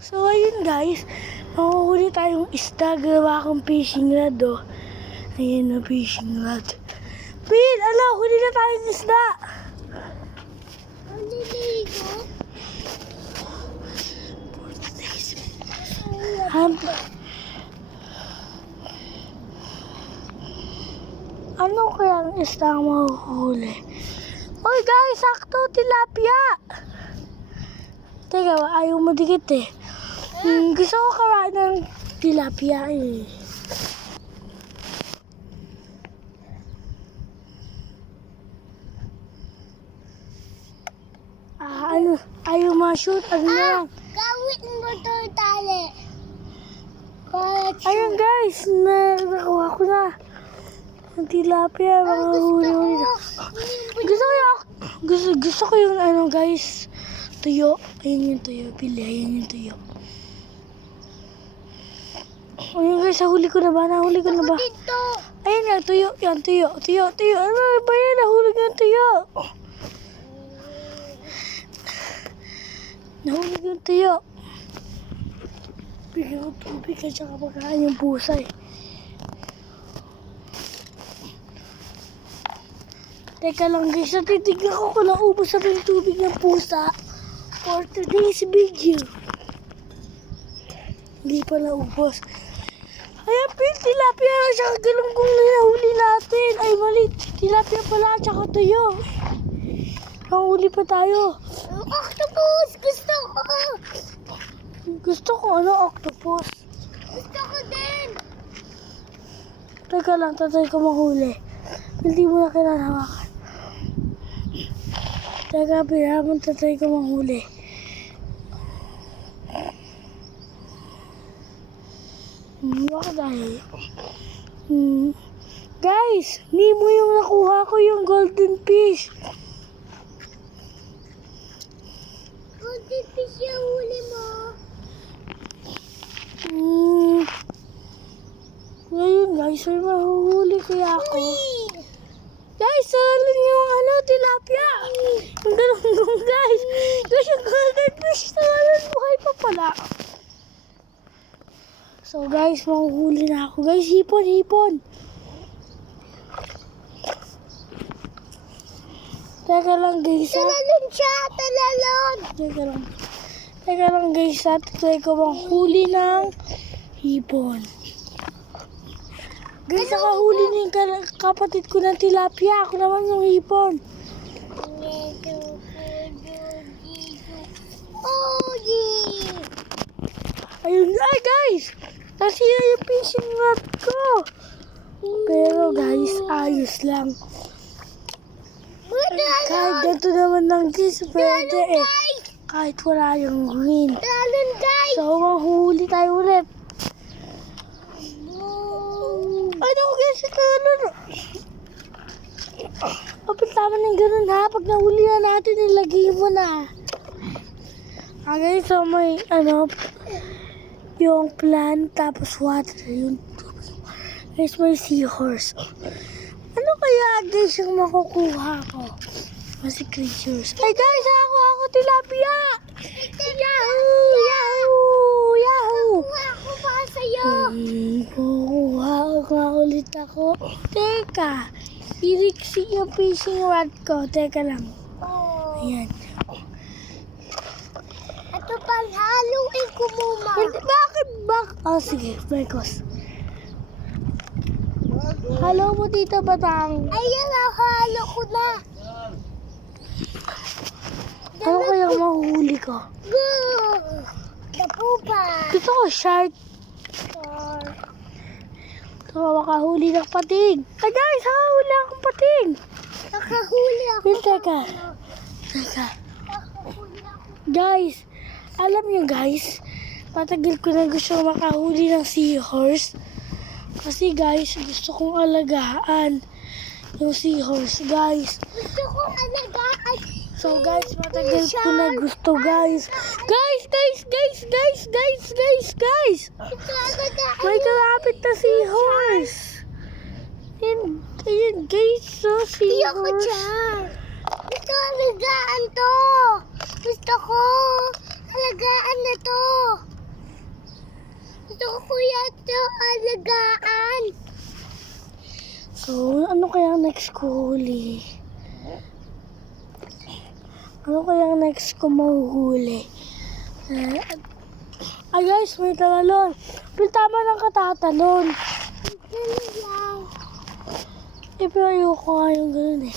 So, ayun guys. Makuhuli tayong isda. Gawa akong fishing rod, oh. Ayan na, fishing rod. Pin, ala, huli na tayong isda. Ang liligo? Ano kaya ang isda ang mahuhuli? Oy guys, sakto, tilapia! Teka, ayaw mo dikit eh. Gusto ko kawain ng tilapia eh. Ano? Ayaw ma-shoot? Ano na lang? Gawin mo to tali. Ayun guys, nakuha ko na. Ang tilapia, mga huli-huli na. Gusto ko yung ano guys, tuyo. Ayun yung tuyo, pili. Ayun yung tuyo. Ayun guys, nahuli ko na ba? Nahuli ko na ba? Ayun yan, tuyo. Yan, tuyo. Ano ba yan? Nahuli ko yung tuyo. Nahuli ko yung tuyo. Bigyan ko tubig at saka pagkain yung pusa eh. Teka lang guys, natitignan ko kung naubos na yung tubig ng pusa for today's video. Hindi pa naubos. Ayan, tilapia na siya. Galunggong na nahuli natin. Ay, mali. Tilapia pala at saka tuyo. Nahuli pa tayo. Octopus! Gusto ko! Gusto ko ano, octopus. Gusto ko din! Teka lang, tatay ko mahuli. Hindi mo na kailangan hawakan. Teka, pinahamon tatay ko mahuli. Baka dahil. Guys, Nemo yung nakuha ko, yung golden fish. Golden fish yung huli mo. Ngayon guys, may mahuhuli kaya ako. Guys, salan yung ano, tilapia. Yung galunggong guys. Guys, yung golden fish salan, buhay pa pala. So guys, mahuhuli na ako. Guys, hipon. Teka lang guys. Talalon siya! Talalon! Teka lang guys, tatry ko manghuli ng hipon. Guys, nakahuli na yung kapatid ko ng tilapia. Ako naman yung hipon. Ayun na guys! Nasira yung fishing rod ko. Pero guys, ayos lang. Kahit ganito naman lang guys, pwede eh. Kahit wala yung green. Talalon guys! So, mahuli tayo ulit. Ano guys, ito ano? Kapit naman yung ganun ha. Pag nahuli na natin, ilagay mo na. Okay, so may ano, yung plant, tapos water, yung tubig. Guys, may seahorse. Ano kaya guys yung makukuha ko? Kasi creatures. Ay guys, ako tilapia! Yahoo! Ako pa sa'yo! Kukuha nga ulit ako. Teka, iriksi yung fishing rod ko. Teka lang. Oh. Ayan. Ito pang haluin ko muna. Bakit? Oh, sige, Marcos. Halo mo dito, Batang. Ayan, halo ko na. Ano kaya mahuhuli ko? Go! Dapupa. Gusto ko shark. Ito, makahuli ng pating. Ay guys, hahuli akong pating. Nakahuli ako. Teka. Nakahuli ako. Guys, alam nyo guys, matagal ko na gusto makahuli ng seahorse. Kasi guys, gusto kong alagaan yung seahorse, guys. Gusto ko alagaan. So guys, matagal ko na gusto, guys. Guys! Gusto alagaan. May kalapit na seahorse. Ayan guys, so Ayoko seahorse. dyan. Gusto alagaan to. Gusto ko alagaan na to. So, ano kaya ang next ko huli? Ano kaya ang next ko mahuhuli? Ay guys, may talalon. Tama ng katatalon. Dali lang. Pero ayoko nga yung ganun eh.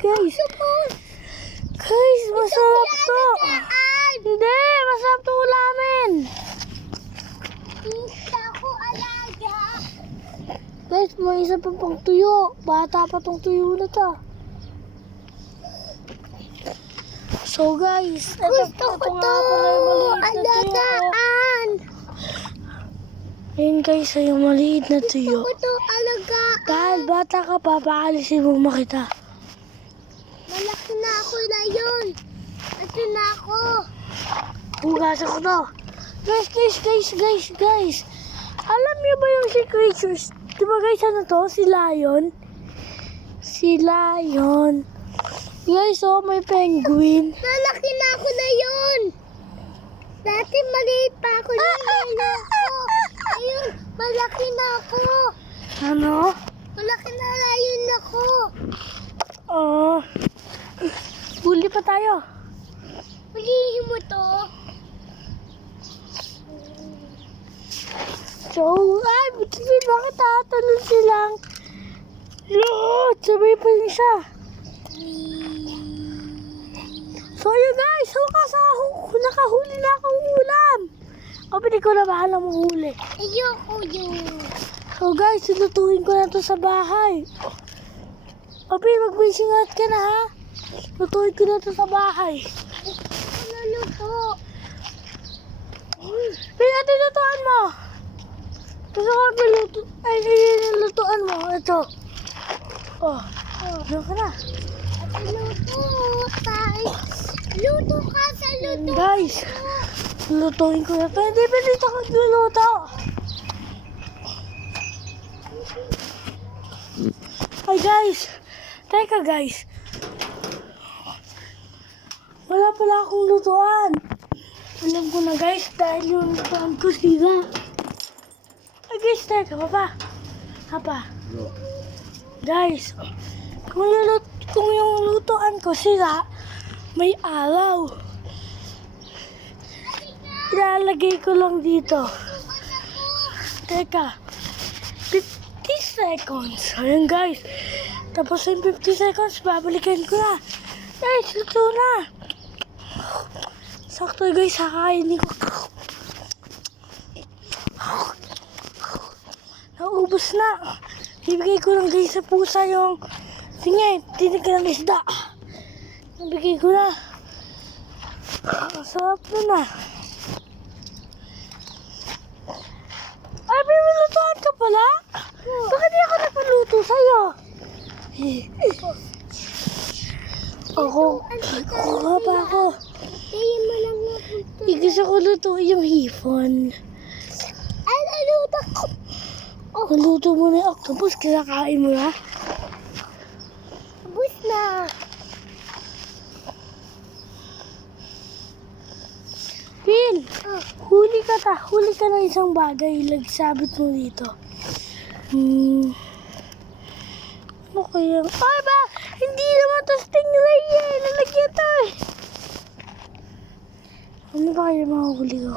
Guys. Guys, masarap to. Hindi, masarap to ulamin. Hindi ako alaga. Guys, may isa pa pang tuyo. Bata pa tong tuyo na to. So guys, Gusto ko to. Alagaan. Ayun guys, ay yung maliit na tuyo. Gusto ko to alagaan. Dahil bata ka pa, paalisin mo makita. Malaki na ako na yun. Ito na ako. Hugasan ko to. Guys. Alam niyo ba yung si creatures? Di ba guys, ano to? Si lion. Guys, oh, may penguin. Malaki na ako na yun. Dati maliit pa ako na Ayun, malaki na ako. Ano? Malaki na yun ako. Oh. Huli pa tayo. Hulihin mo to. So, bakit tatalon silang lahat? Sabay pa yung isa. So, yun guys. Nakahuli na akong ulam. O, pili ko na bahala mong huli. Ayoko yun. So, guys, lutuin ko na to sa bahay. O, mag-wishing out ka na, ha? Lutuin ko na to sa bahay. Ano luto? Natin lutuan mo. Gusto ko maluto. Ay, yung lutuan mo. Ito. Oh, doon ka na. Luto tayo. Luto ka sa luto. Guys, lutuin ko na to. Hindi ba dito ako luluto? Ay guys, teka guys. Wala pala akong lutuan. Alam ko na guys, dahil yung lutuan ko sila. Ay guys, teka, Hapa. Guys, kung yung lutuan ko sila, may araw. Ilalagay ko lang dito. Teka. 50 seconds. Ayan guys. Tapos yung 50 seconds, babalikan ko na. Guys, luto na. Sakto guys, kakainin ko. Naubos na. Ibigay ko lang guys sa pusa yung singit. Tinig ng isda. Ibigay ko na. Ang sarap na. Ay, may malutuan ka pala? Bakit di ako napaluto sa'yo? Kuha pa ako. Kaya mo lang napunta. Gusto ko lutuin yung hipon. Ay, naluto ko. Naluto mo na yung octopus, kinakain mo na. Tapos na. Phil, huli ka ng isang bagay. Lagsabit mo dito. Ano kaya? Ay ba? Hindi naman to stingray eh. Lalagyan to eh. Ano ba kaya mahuli ko?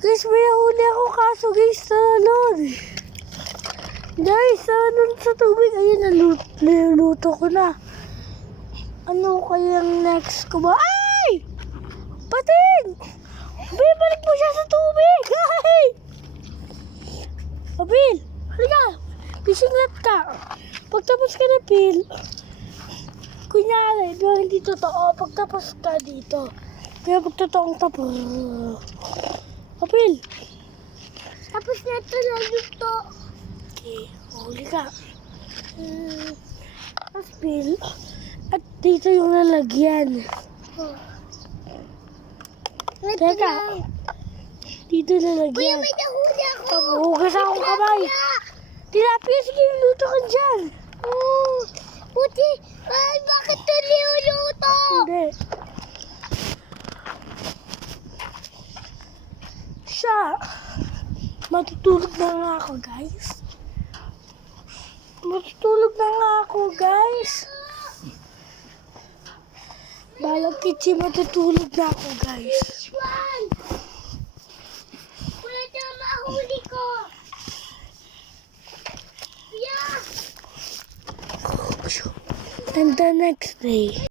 Guys, may huli ako kaso guys, talon. Guys, talon sa tubig. Ayun, naluluto ko na. Ano kayang next ko ba? Ay! Pating! Bibalik mo siya sa tubig! Ay! Pil, halika! Fishing net ka. Pagtapos ka na, Pil, kunyari, pero hindi totoo, pagtapos ka dito. Pero pag totoong tapos. Apil! Tapos na ito naluto. Okay, huli ka. Tapos, Pil, at dito yung lalagyan. Wait Teka. lang. Dito Kuya, lalagyan. may nahuli ako. Hugas akong kamay. Tilapia, sige, luto ka dyan. Puti, ay, bakit ito niluluto? Hindi. siya. Matutulog na nga ako, guys. Matutulog na nga ako, guys. Balang kitsi, matutulog na ako, guys. Which one? Wala na mahuli ko. Yeah. And the next day.